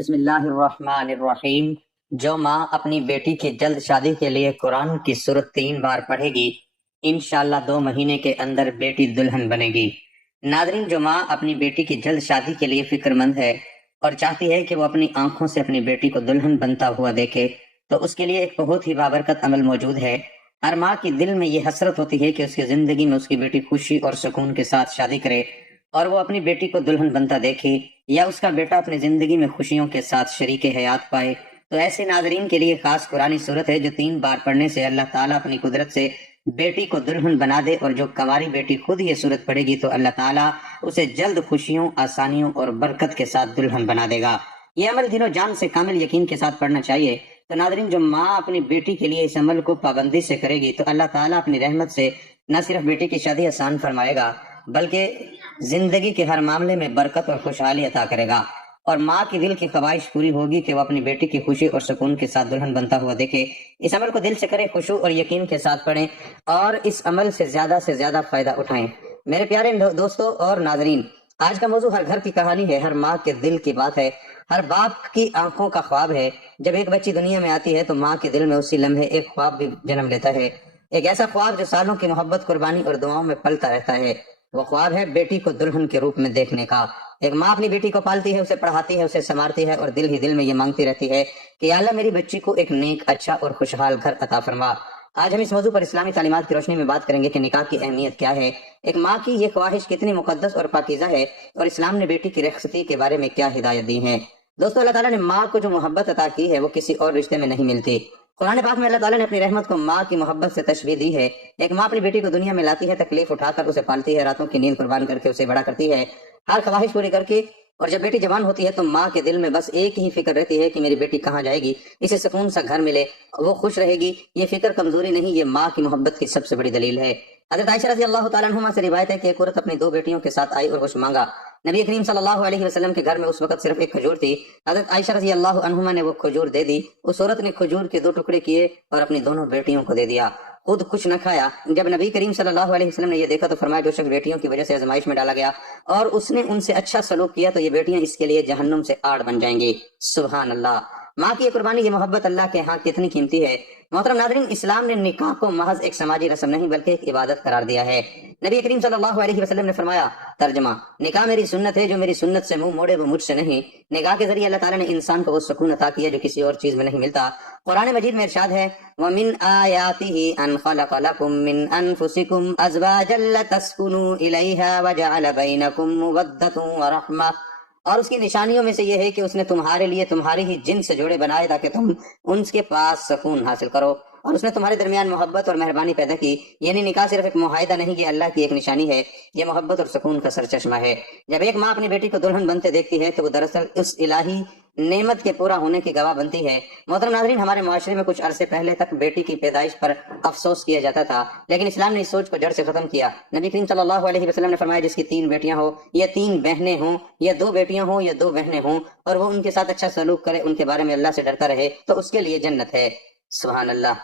بسم اللہ الرحمن الرحیم۔ جو ماں اپنی بیٹی کی جلد شادی کے لیے قرآن کی سورت 3 بار پڑھے گی، انشاءاللہ 2 مہینے کے اندر بیٹی دلہن بنے گی۔ ناظرین، جو ماں اپنی بیٹی کی جلد شادی کے لیے فکر مند ہے اور چاہتی ہے کہ وہ اپنی آنکھوں سے اپنی بیٹی کو دلہن بنتا ہوا دیکھے، تو اس کے لیے ایک بہت ہی بابرکت عمل موجود ہے۔ ہر ماں کی دل میں یہ حسرت ہوتی ہے کہ اس کی زندگی میں اس کی بیٹی خوشی اور سکون کے ساتھ شادی کرے اور وہ اپنی بیٹی کو دلہن بنتا دیکھے، یا اس کا بیٹا اپنی زندگی میں خوشیوں کے ساتھ شریک حیات پائے۔ تو ایسے ناظرین کے لیے خاص قرآنی صورت ہے جو 3 بار پڑھنے سے اللہ تعالیٰ اپنی قدرت سے بیٹی کو دلہن بنا دے، اور جو کنواری بیٹی خود یہ صورت پڑھے گی تو اللہ تعالیٰ اسے جلد خوشیوں، آسانیوں اور برکت کے ساتھ دلہن بنا دے گا۔ یہ عمل دل و جان سے کامل یقین کے ساتھ پڑھنا چاہیے۔ تو ناظرین، جو ماں اپنی بیٹی کے لیے اس عمل کو پابندی سے کرے گی تو اللہ تعالیٰ اپنی رحمت سے نہ صرف بیٹی کی شادی آسان فرمائے گا، بلکہ زندگی کے ہر معاملے میں برکت اور خوشحالی عطا کرے گا، اور ماں کی دل کی خواہش پوری ہوگی کہ وہ اپنی بیٹی کی خوشی اور سکون کے ساتھ دلہن بنتا ہوا دیکھے۔ اس عمل کو دل سے کریں، خشوع اور یقین کے ساتھ پڑھیں اور اس عمل سے زیادہ فائدہ اٹھائیں۔ میرے پیارے دوستوں اور ناظرین، آج کا موضوع ہر گھر کی کہانی ہے، ہر ماں کے دل کی بات ہے، ہر باپ کی آنکھوں کا خواب ہے۔ جب ایک بچی دنیا میں آتی ہے تو ماں کے دل میں اسی لمحے ایک خواب بھی جنم لیتا ہے، ایک ایسا خواب جو سالوں کی محبت، قربانی اور دعاؤں میں پلتا رہتا ہے۔ وہ خواب ہے بیٹی کو دلہن کے روپ میں دیکھنے کا۔ ایک ماں اپنی بیٹی کو پالتی ہے، اسے پڑھاتی ہے، اسے سنوارتی ہے، اور دل ہی دل میں یہ مانگتی رہتی ہے کہ یا اللہ میری بچی کو ایک نیک، اچھا اور خوشحال گھر عطا فرما۔ آج ہم اس موضوع پر اسلامی تعلیمات کی روشنی میں بات کریں گے کہ نکاح کی اہمیت کیا ہے، ایک ماں کی یہ خواہش کتنی مقدس اور پاکیزہ ہے، اور اسلام نے بیٹی کی رخصتی کے بارے میں کیا ہدایت دی ہے۔ دوستو، اللہ تعالیٰ نے ماں کو جو محبت عطا کی ہے وہ کسی اور رشتے میں نہیں ملتی۔ قرآن پاک میں اللہ تعالیٰ نے اپنی رحمت کو ماں کی محبت سے تشبیہ دی ہے۔ ایک ماں اپنی بیٹی کو دنیا میں لاتی ہے، تکلیف اٹھا کر اسے پالتی ہے، راتوں کی نیند قربان کر کے اسے بڑا کرتی ہے، ہر خواہش پوری کر کے، اور جب بیٹی جوان ہوتی ہے تو ماں کے دل میں بس ایک ہی فکر رہتی ہے کہ میری بیٹی کہاں جائے گی، اسے سکون سا گھر ملے، وہ خوش رہے گی۔ یہ فکر کمزوری نہیں، یہ ماں کی محبت کی سب سے بڑی دلیل ہے۔ حضرت عائشہ رضی اللہ تعالیٰ عنہما سے روایت ہے کہ ایک عورت اپنی 2 بیٹیوں کے ساتھ آئی اور کچھ مانگا۔ نبی کریم صلی اللہ علیہ وسلم کے گھر میں اس وقت صرف ایک کھجور تھی۔ حضرت عائشہ رضی اللہ عنہما نے وہ کھجور دے دی۔ اس عورت نے کھجور کے 2 ٹکڑے کیے اور اپنی دونوں بیٹیوں کو دے دیا، خود کچھ نہ کھایا۔ جب نبی کریم صلی اللہ علیہ وسلم نے یہ دیکھا تو فرمایا جو شخص بیٹیوں کی وجہ سے آزمائش میں ڈالا گیا اور اس نے ان سے اچھا سلوک کیا تو یہ بیٹیاں اس کے لیے جہنم سے آڑ بن جائیں گی۔ سبحان اللہ! ماں کی یہ قربانی، یہ محبت اللہ کے ہاں کتنی قیمتی ہے۔ محترم ناظرین، اسلام نے نکاح کو محض ایک سماجی رسم نہیں بلکہ ایک عبادت قرار دیا ہے۔ نبی کریم صلی اللہ علیہ وسلم نے فرمایا، ترجمہ: نکاح میری سنت ہے، جو میری سنت سے منہ موڑے وہ مجھ سے نہیں۔ نکاح کے ذریعے اللہ تعالیٰ نے انسان کو وہ سکون عطا کیا جو کسی اور چیز میں نہیں ملتا۔ قرآن مجید میں ارشاد ہے، وَمِنْ آيَاتِهِ أَنْ خَلَقَ لَكُم مِّنْ أَنفُسِكُمْ أَزْوَاجًا لِّتَسْكُنُوا إِلَيْهَا وَجَعَلَ بَيْنَكُم مُّوَدَّةً وَرَحْمَةً، اور اس کی نشانیوں میں سے یہ ہے کہ اس نے تمہارے لیے تمہاری ہی جن سے جوڑے بنائے تاکہ تم ان کے پاس سکون حاصل کرو، اور اس نے تمہارے درمیان محبت اور مہربانی پیدا کی۔ یعنی نکاح صرف ایک معاہدہ نہیں، یہ اللہ کی ایک نشانی ہے، یہ محبت اور سکون کا سرچشمہ ہے۔ جب ایک ماں اپنی بیٹی کو دلہن بنتے دیکھتی ہے تو وہ دراصل اس الہی نعمت کے پورا ہونے کی گواہ بنتی ہے۔ محترم ناظرین، ہمارے معاشرے میں کچھ عرصے پہلے تک بیٹی کی پیدائش پر افسوس کیا جاتا تھا، لیکن اسلام نے اس سوچ کو جڑ سے ختم کیا۔ نبی کریم صلی اللہ علیہ وسلم نے فرمایا، جس کی 3 بیٹیاں ہوں یا 3 بہنیں ہوں، یا 2 بیٹیاں ہوں یا 2 بہنیں ہوں، اور وہ ان کے ساتھ اچھا سلوک کرے، ان کے بارے میں اللہ سے ڈرتا رہے، تو اس کے لیے جنت ہے۔ سبحان اللہ!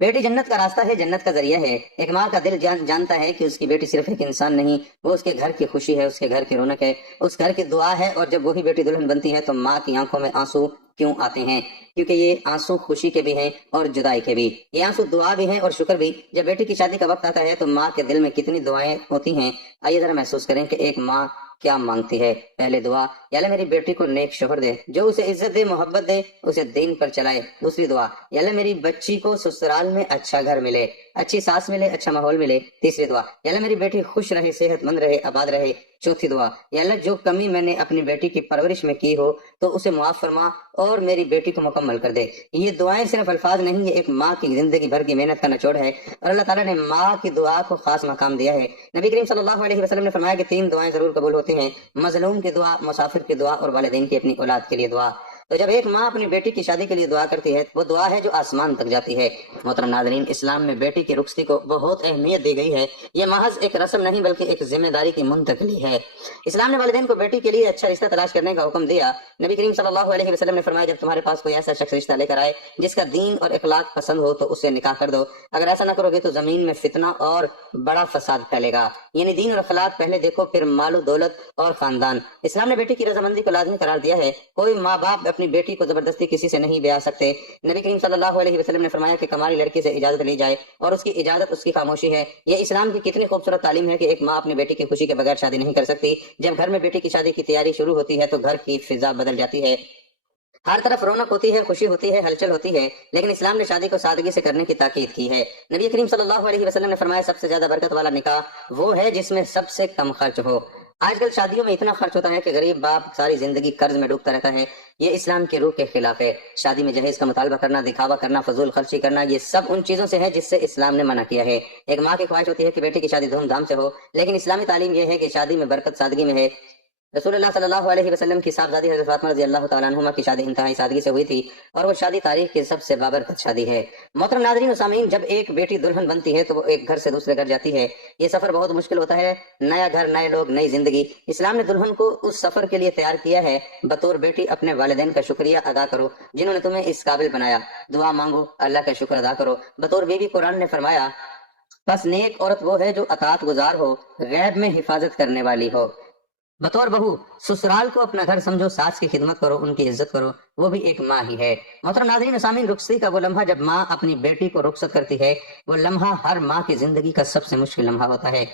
بیٹی جنت کا راستہ ہے، جنت کا ذریعہ ہے۔ ایک ماں کا دل جانتا ہے کہ اس کی بیٹی صرف ایک انسان نہیں، وہ اس کے گھر کی خوشی ہے، اس کے گھر کی رونق ہے، اس گھر کی دعا ہے۔ اور جب وہی بیٹی دلہن بنتی ہے تو ماں کی آنکھوں میں آنسو کیوں آتے ہیں؟ کیونکہ یہ آنسو خوشی کے بھی ہیں اور جدائی کے بھی، یہ آنسو دعا بھی ہیں اور شکر بھی۔ جب بیٹی کی شادی کا وقت آتا ہے تو ماں کے دل میں کتنی دعائیں ہوتی ہیں۔ آئیے ذرا محسوس کریں کہ ایک ماں کیا مانگتی ہے۔ پہلے دعا، یا اللہ میری بیٹی کو نیک شوہر دے جو اسے عزت دے، محبت دے، اسے دین پر چلائے۔ دوسری دعا، یا اللہ میری بچی کو سسرال میں اچھا گھر ملے، اچھی ساس ملے، اچھا ماحول ملے۔ تیسری دعا، یا اللہ میری بیٹی خوش رہے، صحت مند رہے، آباد رہے۔ چوتھی دعا، یا اللہ جو کمی میں نے اپنی بیٹی کی پرورش میں کی ہو تو اسے معاف فرما اور میری بیٹی کو مکمل کر دے۔ یہ دعائیں صرف الفاظ نہیں، یہ ایک ماں کی زندگی بھر کی محنت کا نچوڑ ہے، اور اللہ تعالیٰ نے ماں کی دعا کو خاص مقام دیا ہے۔ نبی کریم صلی اللہ علیہ وسلم نے فرمایا کہ 3 دعائیں ضرور قبول ہوتی ہیں: مظلوم کی دعا، مسافر کی دعا، اور والدین کی اپنی اولاد کے لیے دعا۔ تو جب ایک ماں اپنی بیٹی کی شادی کے لیے دعا کرتی ہے وہ دعا ہے جو آسمان تک جاتی ہے۔ محترم ناظرین، اسلام میں بیٹی کی رخصتی کو بہت اہمیت دی گئی ہے۔ یہ محض ایک رسم نہیں بلکہ ایک ذمہ داری کی منتقلی ہے۔ اسلام نے والدین کو بیٹی کے لیے اچھا رشتہ تلاش کرنے کا حکم دیا۔ نبی کریم صلی اللہ علیہ وسلم نے فرمایا جب تمہارے پاس کوئی ایسا شخص رشتہ لے کر آئے جس کا دین اور اخلاق پسند ہو تو اسے نکاح کر دو، اگر ایسا نہ کرو گے تو زمین میں فتنہ اور بڑا فساد پھیلے گا۔ یعنی دین اور اخلاق پہلے دیکھو پھر مال و دولت اور خاندان۔ اسلام نے بیٹی کی رضامندی کو لازمی قرار دیا ہے۔ کوئی ماں باپ اپنی بیٹی کو زبردستی کسی سے نہیں بیاہ سکتے۔ نبی کریم صلی اللہ علیہ وسلم نے فرمایا کہ کماری لڑکی سے اجازت لی جائے اور اس کی اجازت اس کی خاموشی ہے۔ یہ اسلام کی کتنی خوبصورت تعلیم ہے کہ ایک ماں اپنی بیٹی کی خوشی کے بغیر شادی نہیں کر سکتی۔ جب گھر میں بیٹی کی شادی کی تیاری شروع ہوتی ہے تو گھر کی فضا بدل جاتی ہے، ہر طرف رونق ہوتی ہے، خوشی ہوتی ہے، ہلچل ہوتی ہے۔ لیکن اسلام نے شادی کو سادگی سے کرنے کی تاکید کی ہے۔ نبی کریم صلی اللہ علیہ وسلم نے فرمایا سب سے زیادہ برکت والا نکاح وہ ہے جس میں سب سے کم خرچ ہو۔ آج کل شادیوں میں اتنا خرچ ہوتا ہے کہ غریب باپ ساری زندگی قرض میں ڈوبتا رہتا ہے۔ یہ اسلام کے روح کے خلاف ہے۔ شادی میں جہیز کا مطالبہ کرنا، دکھاوا کرنا، فضول خرچی کرنا، یہ سب ان چیزوں سے ہے جس سے اسلام نے منع کیا ہے۔ ایک ماں کی خواہش ہوتی ہے کہ بیٹی کی شادی دھوم دھام سے ہو، لیکن اسلامی تعلیم یہ ہے کہ شادی میں برکت سادگی میں ہے۔ رسول اللہ صلی اللہ علیہ وسلم کی صاحبزادی حضرت فاطمہ رضی اللہ تعالیٰ عنہما کی شادی انتہائی سادگی سے ہوئی تھی اور وہ شادی تاریخ کی سب سے بابرکت شادی ہے۔ محترم ناظرین و سامعین، جب ایک بیٹی دلہن بنتی ہے تو وہ ایک گھر سے دوسرے گھر جاتی ہے۔ یہ سفر بہت مشکل ہوتا ہے، نیا گھر، نئے لوگ، نئی زندگی۔ اسلام نے دلہن کو اس سفر کے لیے تیار کیا ہے۔ بطور بیٹی اپنے والدین کا شکریہ ادا کرو جنہوں نے تمہیں اس قابل بنایا، دعا مانگو، اللہ کا شکر ادا کرو۔ بطور بیوی قرآن نے فرمایا بس نیک عورت وہ ہے جو اطاعت گزار ہو، غیب میں حفاظت کرنے والی ہو۔ بطور بہو سسرال کو اپنا گھر سمجھو، ساس کی خدمت کرو، ان کی عزت کرو، وہ بھی ایک ماں ہی ہے۔ محترم ناظرین و سامعین، رخصتی کا وہ لمحہ جب ماں اپنی بیٹی کو رخصت کرتی ہے وہ لمحہ ہر ماں کی زندگی کا سب سے مشکل لمحہ ہوتا ہے۔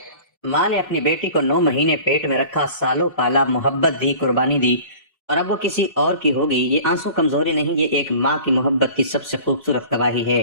ماں نے اپنی بیٹی کو 9 مہینے پیٹ میں رکھا، سالوں پالا، محبت دی، قربانی دی، اور اب وہ کسی اور کی ہوگی۔ یہ آنسو کمزوری نہیں، یہ ایک ماں کی محبت کی سب سے خوبصورت گواہی ہے۔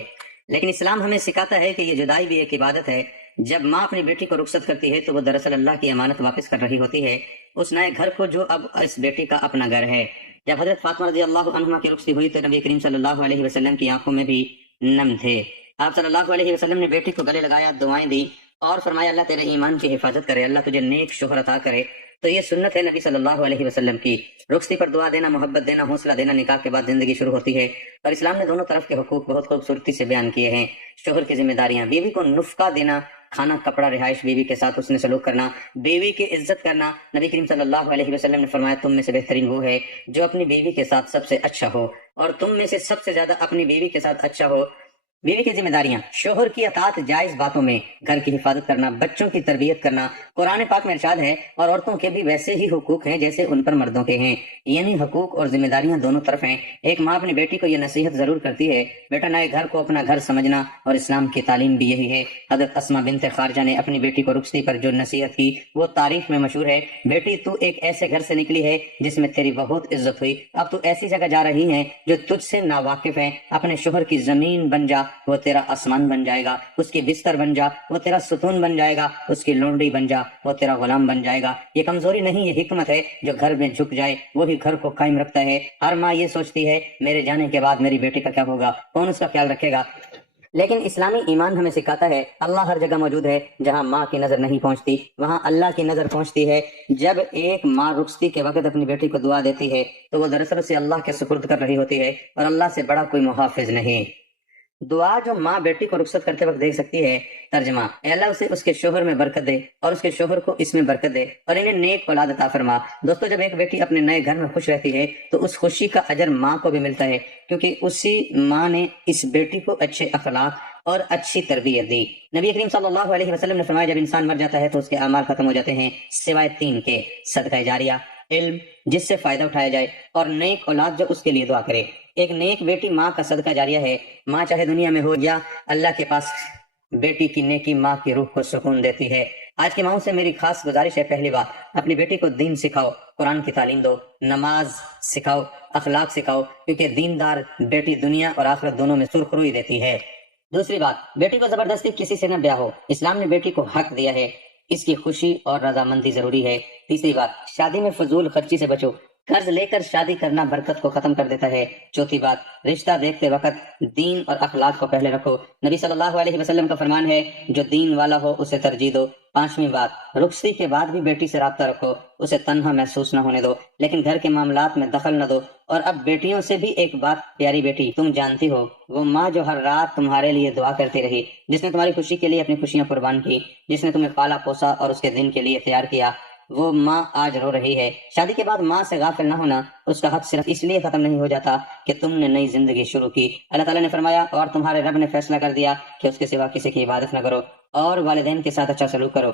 لیکن اسلام ہمیں سکھاتا ہے کہ یہ جدائی بھی ایک عبادت ہے۔ جب ماں اپنی بیٹی کو رخصت کرتی ہے تو وہ دراصل اللہ کی امانت واپس کر رہی ہوتی ہے، اس نئے گھر کو جو اب اس بیٹی کا اپنا گھر ہے۔ جب حضرت فاطمہ رضی اللہ عنہا کی رخصتی ہوئی تو نبی کریم صلی اللہ علیہ وسلم کی آنکھوں میں بھی نم تھے۔ آپ صلی اللہ علیہ وسلم نے بیٹی کو گلے لگایا، دعائیں دی اور فرمایا اللہ تیرے ایمان کی حفاظت کرے، اللہ تجھے نیک شوہر عطا کرے۔ تو یہ سنت ہے نبی صلی اللہ علیہ وسلم کی۔ رخصتی پر دعا دینا، محبت دینا، حوصلہ دینا، نکاح کے بعد زندگی شروع ہوتی ہے۔ اور اسلام نے دونوں طرف کے حقوق بہت خوبصورتی سے بیان کیے ہیں۔ شوہر کی ذمہ داریاں، بیوی کو نفقہ دینا، کھانا، کپڑا، رہائش، بیوی کے ساتھ حسن سلوک کرنا، بیوی کی عزت کرنا۔ نبی کریم صلی اللہ علیہ وسلم نے فرمایا تم میں سے بہترین وہ ہے جو اپنی بیوی کے ساتھ سب سے اچھا ہو، اور تم میں سے سب سے زیادہ اپنی بیوی کے ساتھ اچھا ہو۔ بیوی کی ذمہ داریاں، شوہر کی اطاعت جائز باتوں میں، گھر کی حفاظت کرنا، بچوں کی تربیت کرنا۔ قرآن پاک میں ارشاد ہے اور عورتوں کے بھی ویسے ہی حقوق ہیں جیسے ان پر مردوں کے ہیں، یعنی حقوق اور ذمہ داریاں دونوں طرف ہیں۔ ایک ماں اپنی بیٹی کو یہ نصیحت ضرور کرتی ہے بیٹا نئے گھر کو اپنا گھر سمجھنا، اور اسلام کی تعلیم بھی یہی ہے۔ حضرت اسماء بنت خارجہ نے اپنی بیٹی کو رخصتی پر جو نصیحت کی وہ تاریخ میں مشہور ہے۔ بیٹی تو ایک ایسے گھر سے نکلی ہے جس میں تیری بہت عزت ہوئی، اب تو ایسی جگہ جا رہی ہے جو تجھ سے ناواقف ہے۔ اپنے شوہر کی زمین بن جا، وہ تیرا آسمان بن جائے گا، اس کی بستر بن جا، وہ تیرا ستون بن جائے گا، اس کی لونڈی بن جا، وہ تیرا غلام بن جائے گا۔ یہ کمزوری نہیں، یہ حکمت ہے۔ جو گھر میں جھک جائے وہی گھر کو قائم رکھتا ہے۔ ہر ماں یہ سوچتی ہے میرے جانے کے بعد میری بیٹی کا کیا ہوگا، کون اس کا خیال رکھے گا۔ لیکن اسلامی ایمان ہمیں سکھاتا ہے اللہ ہر جگہ موجود ہے۔ جہاں ماں کی نظر نہیں پہنچتی وہاں اللہ کی نظر پہنچتی ہے۔ جب ایک ماں رخصتی کے وقت اپنی بیٹی کو دعا دیتی ہے تو وہ دراصل اسے اللہ کے سپرد کر رہی ہوتی ہے، اور اللہ سے بڑا کوئی محافظ نہیں۔ دعا جو ماں بیٹی کو رخصت کرتے وقت دے سکتی ہے، ترجمہ، اے اللہ اسے اس کے شوہر میں برکت دے اور اس کے شوہر کو اس میں برکت دے اور انہیں نیک اولاد عطا فرما۔ دوستو، جب ایک بیٹی اپنے نئے گھر میں خوش رہتی ہے تو اس خوشی کا اجر ماں کو بھی ملتا ہے، کیونکہ اسی ماں نے اس بیٹی کو اچھے اخلاق اور اچھی تربیت دی۔ نبی کریم صلی اللہ علیہ وسلم نے فرمایا جب انسان مر جاتا ہے تو اس کے اعمال ختم ہو جاتے ہیں سوائے 3 کے: صدقہ جاریہ، علم جس سے فائدہ اٹھایا جائے، اور نیک اولاد جو اس کے لیے دعا کرے۔ ایک نیک بیٹی ماں کا صدقہ جاریہ ہے۔ ماں چاہے دنیا میں ہو یا اللہ کے پاس، بیٹی کی نیکی ماں کی روح کو سکون دیتی ہے۔ آج کی ماؤں سے میری خاص گزارش ہے، پہلی بات اپنی بیٹی کو دین سکھاؤ، قرآن کی تعلیم دو، نماز سکھاؤ، اخلاق سکھاؤ، کیونکہ دیندار بیٹی دنیا اور آخرت دونوں میں سرخ روئی دیتی ہے۔ دوسری بات، بیٹی کو زبردستی کسی سے نہ بیاہ ہو، اسلام نے بیٹی کو حق دیا ہے، اس کی خوشی اور رضامندی ضروری ہے۔ تیسری بات، شادی میں فضول خرچی سے بچو، قرض لے کر شادی کرنا برکت کو ختم کر دیتا ہے۔ چوتھی بات، رشتہ دیکھتے وقت دین اور اخلاق کو پہلے رکھو۔ نبی صلی اللہ علیہ وسلم کا فرمان ہے، جو دین والا ہو اسے ترجیح دو۔ پانچویں بات، رخصتی کے بعد بھی بیٹی سے رابطہ رکھو، اسے تنہا محسوس نہ ہونے دو، لیکن گھر کے معاملات میں دخل نہ دو۔ اور اب بیٹیوں سے بھی ایک بات، پیاری بیٹی، تم جانتی ہو وہ ماں جو ہر رات تمہارے لیے دعا کرتی رہی، جس نے تمہاری خوشی کے لیے اپنی خوشیاں قربان کی، جس نے تمہیں پالا پوسا اور اس کے دن کے لیے تیار کیا، وہ ماں آج رو رہی ہے۔ شادی کے بعد ماں سے غافل نہ ہونا، اس کا حق صرف اس لیے ختم نہیں ہو جاتا کہ تم نے نئی زندگی شروع کی۔ اللہ تعالیٰ نے فرمایا، اور تمہارے رب نے فیصلہ کر دیا کہ اس کے سوا کسی کی عبادت نہ کرو اور والدین کے ساتھ اچھا سلوک کرو۔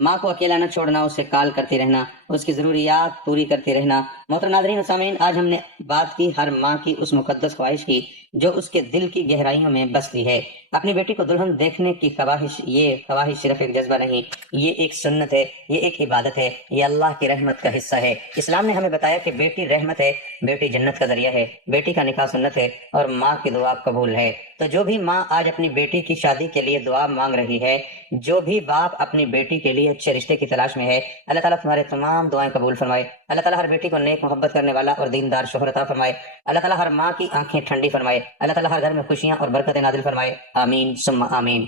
ماں کو اکیلا نہ چھوڑنا، اسے کال کرتی رہنا، اس کی ضروریات پوری کرتی رہنا۔ محترم ناظرین و سامعین، آج ہم نے بات کی ہر ماں کی اس مقدس خواہش کی جو اس کے دل کی گہرائیوں میں بستی ہے۔ اپنی بیٹی کو دلہن دیکھنے کی خواہش، یہ خواہش صرف ایک جذبہ نہیں، یہ ایک سنت ہے، یہ ایک عبادت ہے، یہ اللہ کی رحمت کا حصہ ہے۔ اسلام نے ہمیں بتایا کہ بیٹی رحمت ہے، بیٹی جنت کا ذریعہ ہے، بیٹی کا نکاح سنت ہے اور ماں کی دعا قبول ہے۔ تو جو بھی ماں آج اپنی بیٹی کی شادی کے لیے دعا مانگ رہی ہے، جو بھی باپ اپنی بیٹی کے لیے اچھے رشتے کی تلاش میں ہے، اللہ تعالیٰ تمہارے تمام دعائیں قبول فرمائے۔ اللہ تعالیٰ ہر بیٹی کو نیک محبت کرنے والا اور دیندار شوہر عطا فرمائے۔ اللہ تعالیٰ ہر ماں کی آنکھیں ٹھنڈی فرمائے۔ اللہ تعالیٰ ہر گھر میں خوشیاں اور برکتیں نازل فرمائے۔ آمین ثم آمین۔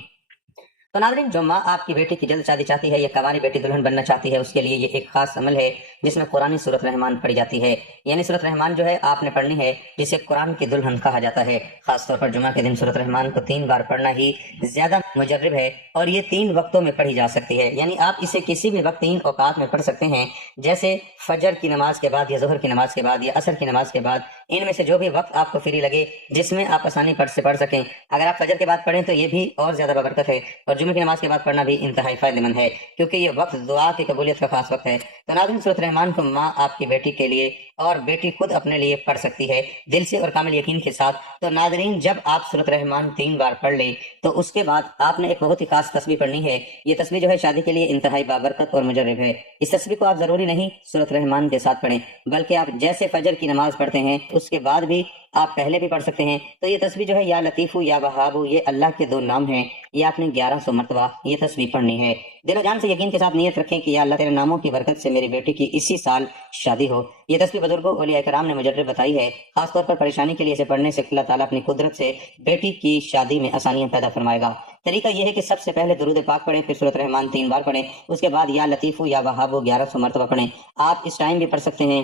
تو ناظرین، جو ماں آپ کی بیٹی کی جلد شادی چاہتی ہے یا کنواری بیٹی دلہن بننا چاہتی ہے، اس کے لیے یہ ایک خاص عمل ہے جس میں قرآن سورۃ رحمان پڑھی جاتی ہے۔ یعنی سورۃ رحمان جو ہے آپ نے پڑھنی ہے، جسے قرآن کی دلہن کہا جاتا ہے۔ خاص طور پر جمعہ کے دن سورۃ رحمان کو 3 بار پڑھنا ہی زیادہ مجرب ہے، اور یہ 3 وقتوں میں پڑھی جا سکتی ہے۔ یعنی آپ اسے کسی بھی وقت 3 اوقات میں پڑھ سکتے ہیں، جیسے فجر کی نماز کے بعد یا ظہر کی نماز کے بعد یا عصر کی نماز کے بعد، ان میں سے جو بھی وقت آپ کو فری لگے، جس میں آپ آسانی سے پڑھ سکیں۔ اگر آپ فجر کے بعد پڑھیں تو یہ بھی اور زیادہ ببرکت ہے، اور جمعہ کی نماز کے بعد پڑھنا بھی انتہائی فائدہ مند ہے، کیونکہ یہ وقت دعا کی قبولیت کا خاص وقت ہے۔ تو ناظرین، سورۃ رحمان کو ماں آپ کی بیٹی کے لیے اور بیٹی خود اپنے لیے پڑھ سکتی ہے، دل سے اور کامل یقین کے ساتھ۔ تو ناظرین، جب آپ سورۃ رحمان 3 بار پڑھ لیں تو اس کے بعد آپ نے ایک بہت ہی خاص تسبیح پڑھنی ہے۔ یہ تسبیح جو ہے شادی کے لیے انتہائی بابرکت اور مجرب ہے۔ اس تسبیح کو آپ ضروری نہیں سورۃ رحمان کے ساتھ پڑھیں، بلکہ آپ جیسے فجر کی نماز پڑھتے ہیں اس کے بعد بھی آپ پہلے بھی پڑھ سکتے ہیں۔ تو یہ تسبیح جو ہے، یا لطیفو یا وہابو، یہ اللہ کے 2 نام ہیں۔ یہ آپ نے 1100 مرتبہ یہ تسبیح پڑھنی ہے۔ دل و جان سے یقین کے ساتھ نیت رکھیں کہ یا اللہ، تیرے ناموں کی برکت سے میری بیٹی کی اسی سال شادی ہو۔ یہ تسبیح بزرگوں اولیاء کرام نے مجرب بتائی ہے، خاص طور پر پریشانی کے لیے اسے پڑھنے سے اللہ تعالیٰ اپنی قدرت سے بیٹی کی شادی میں آسانیاں پیدا فرمائے گا۔ طریقہ یہ ہے کہ سب سے پہلے درود پاک پڑھیں، پھر سورۃ رحمان 3 بار پڑھیں، اس کے بعد یا لطیفو یا وہابو 1100 مرتبہ پڑھیں۔ آپ اس ٹائم بھی پڑھ سکتے ہیں،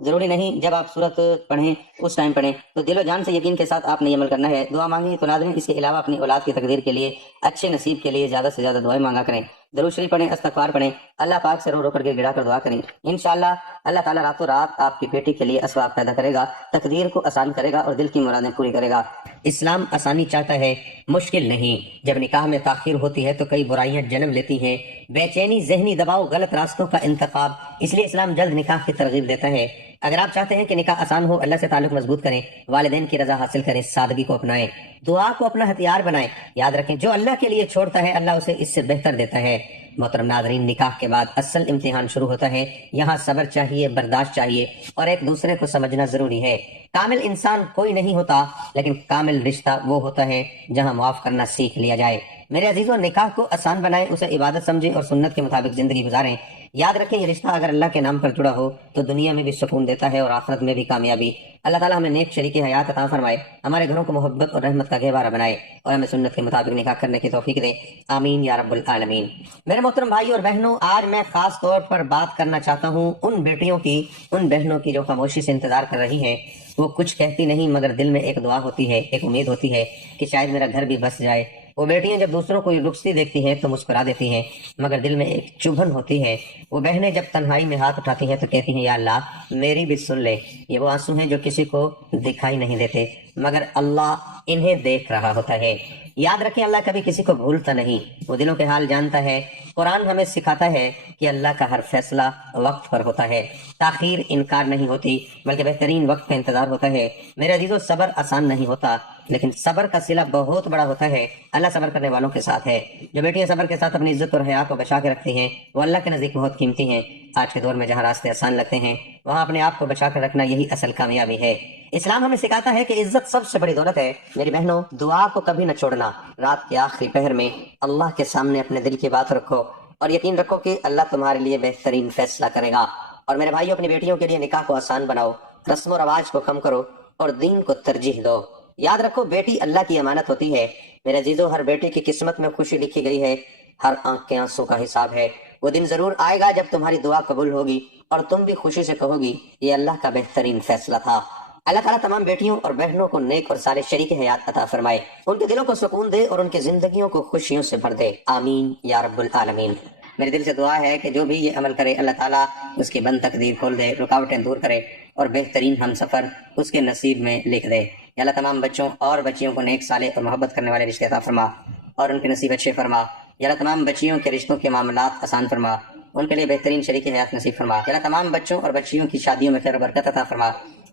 ضروری نہیں جب آپ سورت پڑھیں اس ٹائم پڑھیں۔ تو دل و جان سے یقین کے ساتھ آپ نے یہ عمل کرنا ہے۔ دعا مانگیں تو ناظرین، اس کے علاوہ اپنی اولاد کی تقدیر کے لیے، اچھے نصیب کے لیے زیادہ سے زیادہ دعائیں مانگا کریں، درود شریف پڑھیں، استغفار پڑھیں، اللہ پاک سے رو رو کر کے گڑا کر دعا کریں۔ انشاءاللہ اللہ تعالیٰ راتوں رات آپ کی بیٹی کے لیے اسباب پیدا کرے گا، تقدیر کو آسان کرے گا اور دل کی مرادیں پوری کرے گا۔ اسلام آسانی چاہتا ہے، مشکل نہیں۔ جب نکاح میں تاخیر ہوتی ہے تو کئی برائیاں جنم لیتی ہیں، بے چینی، ذہنی دباؤ، غلط راستوں کا انتخاب، اس لیے اسلام جلد نکاح کی ترغیب دیتا ہے۔ اگر آپ چاہتے ہیں کہ نکاح آسان ہو، اللہ سے تعلق مضبوط کریں، والدین کی رضا حاصل کریں، سادگی کو اپنائیں، دعا کو اپنا ہتھیار بنائیں، یاد رکھیں جو اللہ کے لیے چھوڑتا ہے اللہ اسے اس سے بہتر دیتا ہے۔ محترم ناظرین، نکاح کے بعد اصل امتحان شروع ہوتا ہے۔ یہاں صبر چاہیے، برداشت چاہیے اور ایک دوسرے کو سمجھنا ضروری ہے۔ کامل انسان کوئی نہیں ہوتا، لیکن کامل رشتہ وہ ہوتا ہے جہاں معاف کرنا سیکھ لیا جائے۔ میرے عزیزوں، نکاح کو آسان بنائیں، اسے عبادت سمجھیں اور سنت کے مطابق زندگی گزاریں۔ یاد رکھیں، یہ رشتہ اگر اللہ کے نام پر جڑا ہو تو دنیا میں بھی سکون دیتا ہے اور آخرت میں بھی کامیابی۔ اللہ تعالیٰ ہمیں نیک شریک حیات عطا فرمائے، ہمارے گھروں کو محبت اور رحمت کا گہوارہ بنائے اور ہمیں سنت کے مطابق نکاح کرنے کی توفیق دے۔ آمین یا رب العالمین۔ میرے محترم بھائی اور بہنوں، آج میں خاص طور پر بات کرنا چاہتا ہوں ان بیٹیوں کی، ان بہنوں کی جو خاموشی سے انتظار کر رہی ہیں۔ وہ کچھ کہتی نہیں مگر دل میں ایک دعا ہوتی ہے، ایک امید ہوتی ہے کہ شاید میرا گھر بھی بس جائے۔ وہ بیٹیاں جب دوسروں کو رخصتی دیکھتی ہیں تو مسکرا دیتی ہیں، مگر دل میں ایک چبھن ہوتی ہے۔ وہ بہنیں جب تنہائی میں ہاتھ اٹھاتی ہیں تو کہتی ہیں، یا اللہ میری بھی سن لے۔ یہ وہ آنسو ہیں جو کسی کو دکھائی نہیں دیتے، مگر اللہ انہیں دیکھ رہا ہوتا ہے۔ یاد رکھیں، اللہ کبھی کسی کو بھولتا نہیں، وہ دلوں کے حال جانتا ہے۔ قرآن ہمیں سکھاتا ہے کہ اللہ کا ہر فیصلہ وقت پر ہوتا ہے، تاخیر انکار نہیں ہوتی بلکہ بہترین وقت کا انتظار ہوتا ہے۔ میرے عزیزو، صبر آسان نہیں ہوتا، لیکن صبر کا صلہ بہت بڑا ہوتا ہے۔ اللہ صبر کرنے والوں کے ساتھ ہے۔ جو بیٹیاں صبر کے ساتھ اپنی عزت اور حیا کو بچا کے رکھتی ہیں وہ اللہ کے نزدیک بہت قیمتی ہیں۔ آج کے دور میں جہاں راستے آسان لگتے ہیں وہاں اپنے آپ کو بچا کر رکھنا یہی اصل کامیابی ہے۔ اسلام ہمیں سکھاتا ہے کہ عزت سب سے بڑی دولت ہے۔ میری بہنوں، دعا کو کبھی نہ چھوڑنا۔ رات کے آخری پہر میں اللہ کے سامنے اپنے دل کی بات رکھو اور یقین رکھو کہ اللہ تمہارے لیے بہترین فیصلہ کرے گا۔ اور میرے بھائیوں اپنی بیٹیوں کے لیے نکاح کو آسان بناؤ، رسم و رواج کو کم کرو اور دین کو ترجیح دو۔ یاد رکھو بیٹی اللہ کی امانت ہوتی ہے۔ میرے عزیزو، ہر بیٹی کی قسمت میں خوشی لکھی گئی ہے، ہر آنکھ کے آنسو کا حساب ہے۔ وہ دن ضرور آئے گا جب تمہاری دعا قبول ہوگی اور تم بھی خوشی سے کہو گی یہ اللہ کا بہترین فیصلہ تھا۔ اللہ تعالیٰ تمام بیٹیوں اور بہنوں کو نیک اور صالح شریک حیات عطا فرمائے، ان کے دلوں کو سکون دے اور ان کی زندگیوں کو خوشیوں سے بھر دے، آمین یا رب العالمین۔ میرے دل سے دعا ہے کہ جو بھی یہ عمل کرے اللہ تعالیٰ اس کی بند تقدیر کھول دے، رکاوٹیں دور کرے اور بہترین ہم سفر اس کے نصیب میں لکھ دے۔ یا اللہ تمام بچوں اور بچیوں کو نیک صالح اور محبت کرنے والے رشتے عطا فرما اور ان کے نصیب اچھے فرما۔ یا اللہ تمام بچیوں کے رشتوں کے معاملات آسان فرما، ان کے لیے بہترین شریک حیات نصیب فرما۔ یا اللہ تمام بچوں اور بچیوں کی شادیوں میں خیر و برکت عطا فرما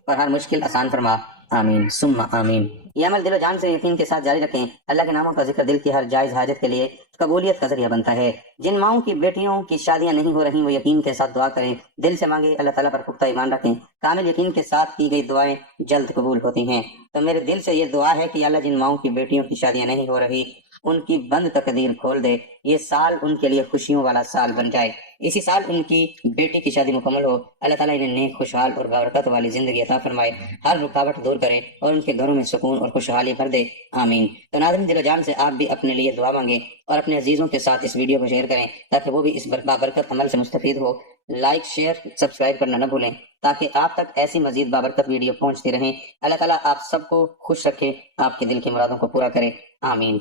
اور ہر مشکل آسان فرما، آمین ثم آمین۔ یہ عمل دل و جان سے یقین کے ساتھ جاری رکھیں۔ اللہ کے ناموں کا ذکر دل کی ہر جائز حاجت کے لیے قبولیت کا ذریعہ بنتا ہے۔ جن ماؤں کی بیٹیوں کی شادیاں نہیں ہو رہی وہ یقین کے ساتھ دعا کریں، دل سے مانگیں، اللہ تعالیٰ پر پختہ ایمان رکھیں، کامل یقین کے ساتھ کی گئی دعائیں جلد قبول ہوتی ہیں۔ تو میرے دل سے یہ دعا ہے کہ اللہ جن ماؤں کی بیٹیوں کی شادیاں نہیں ہو رہی ان کی بند تقدیر کھول دے، یہ سال ان کے لیے خوشیوں والا سال بن جائے، اسی سال ان کی بیٹی کی شادی مکمل ہو، اللہ تعالیٰ انہیں نیک خوشحال اور برکت والی زندگی عطا فرمائے، ہر رکاوٹ دور کرے اور ان کے گھروں میں سکون اور خوشحالی بھر دے، آمین۔ تو ناظرین دل و جان سے آپ بھی اپنے لیے دعا مانگیں اور اپنے عزیزوں کے ساتھ اس ویڈیو کو شیئر کریں تاکہ وہ بھی اس بابرکت عمل سے مستفید ہو۔ لائک شیئر سبسکرائب کرنا نہ بھولیں تاکہ آپ تک ایسی مزید بابرکت ویڈیو پہنچتی رہیں۔ اللہ تعالیٰ آپ سب کو خوش رکھے، آپ کے دل کی مرادوں کو پورا کرے، آمین۔